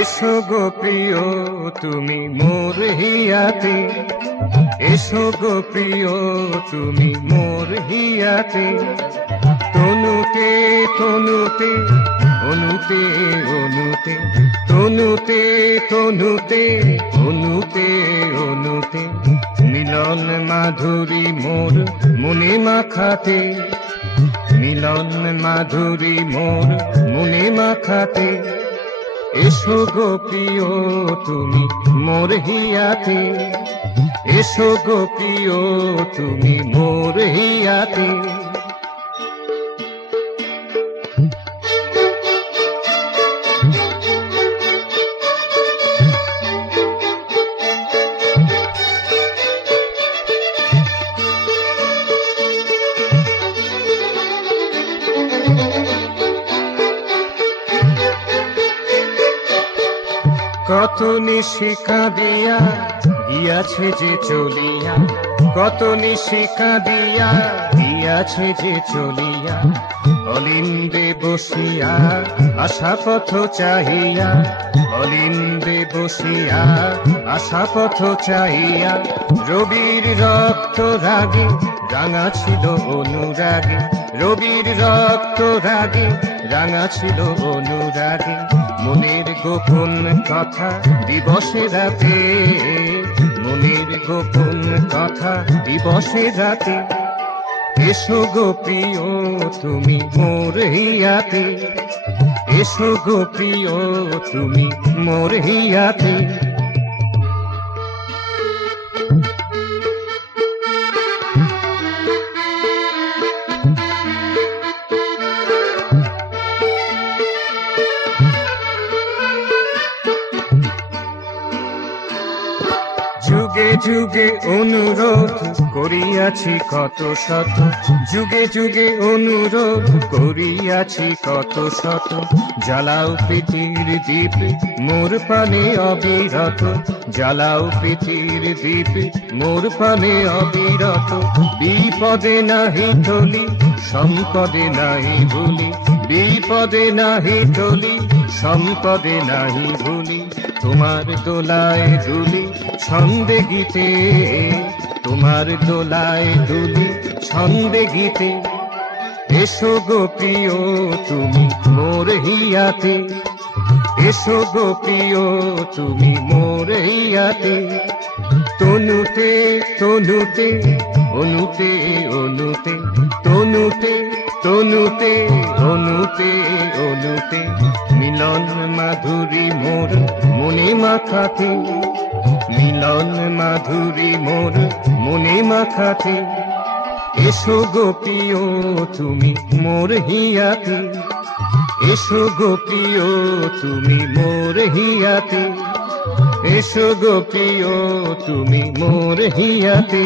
এসো গো প্রিয় তুমি মোর হিয়াতে, এসো গো প্রিয় তুমি মোর হিয়াতে, তনুতে তনুতে অনুতে অনুতে, তনুতে তনুতে অনুতে অনুতে, মিলন মাধুরী মোর মনে মাখাতে, মিলন মাধুরী মোর মনে মাখাতে, এসো গো প্রিয় তুমি মোর হিয়াতে, এসো গো প্রিয় তুমি মোর হিয়াতে। কত নিশিকা দিয়া গিয়াছে যে চলিয়া, কত নিশিকা দিয়া গিয়াছে যে চলিয়া, অলিন্দে বসিয়া আশা পথ চাহিয়া, অলিন্দে বসিয়া আশা পথ চাহিয়া, রবির রক্ত রাগে রাঙা ছিল অনুরাগে, রবির রক্ত রাগে রাঙা ছিল অনুরাগে, মনের গোপন কথা দিবসে রাতে, মনের গোপন কথা দিবসে রাতে, এসো গো প্রিয় তুমি মোর হিয়াতে, এসো গো প্রিয় তুমি মোর হিয়াতে। যুগে যুগে অনুরোধ করিয়াছি কত শত, যুগে যুগে অনুরোধ করিয়াছি কত শত, জ্বালাও পৃথিবীর দীপ মোর পানে অবিরত, জ্বালাও পৃথিবীর দীপ মোর পানে অবিরত, বিপদে নাহি টলি সম্পদে নাহি ভুলি, বিপদে নাহি টলি সম্পদে নাহি ভুলি, তোমার দোলায় দুলি ছন্দে গীতে, তোমার দোলায় দুলি ছন্দে গীতে, এসো গো প্রিয় তুমি মোর হিয়াতে, এসো গো প্রিয় তুমি মোর হিয়াতে, তনুতে তনুতে অনুতে অনুতে, তনুতে তনুতে অনুতে অনুতে, মিলন মাধুরী মোর মনে মাখাতে, মিলন মাধুরী মোর মনে মাখাতে, এসো গো প্রিয় তুমি মোর হিয়াতে, এসো গো প্রিয় তুমি মোর হিয়াতে, এসো গো প্রিয় তুমি মোর হিয়াতে।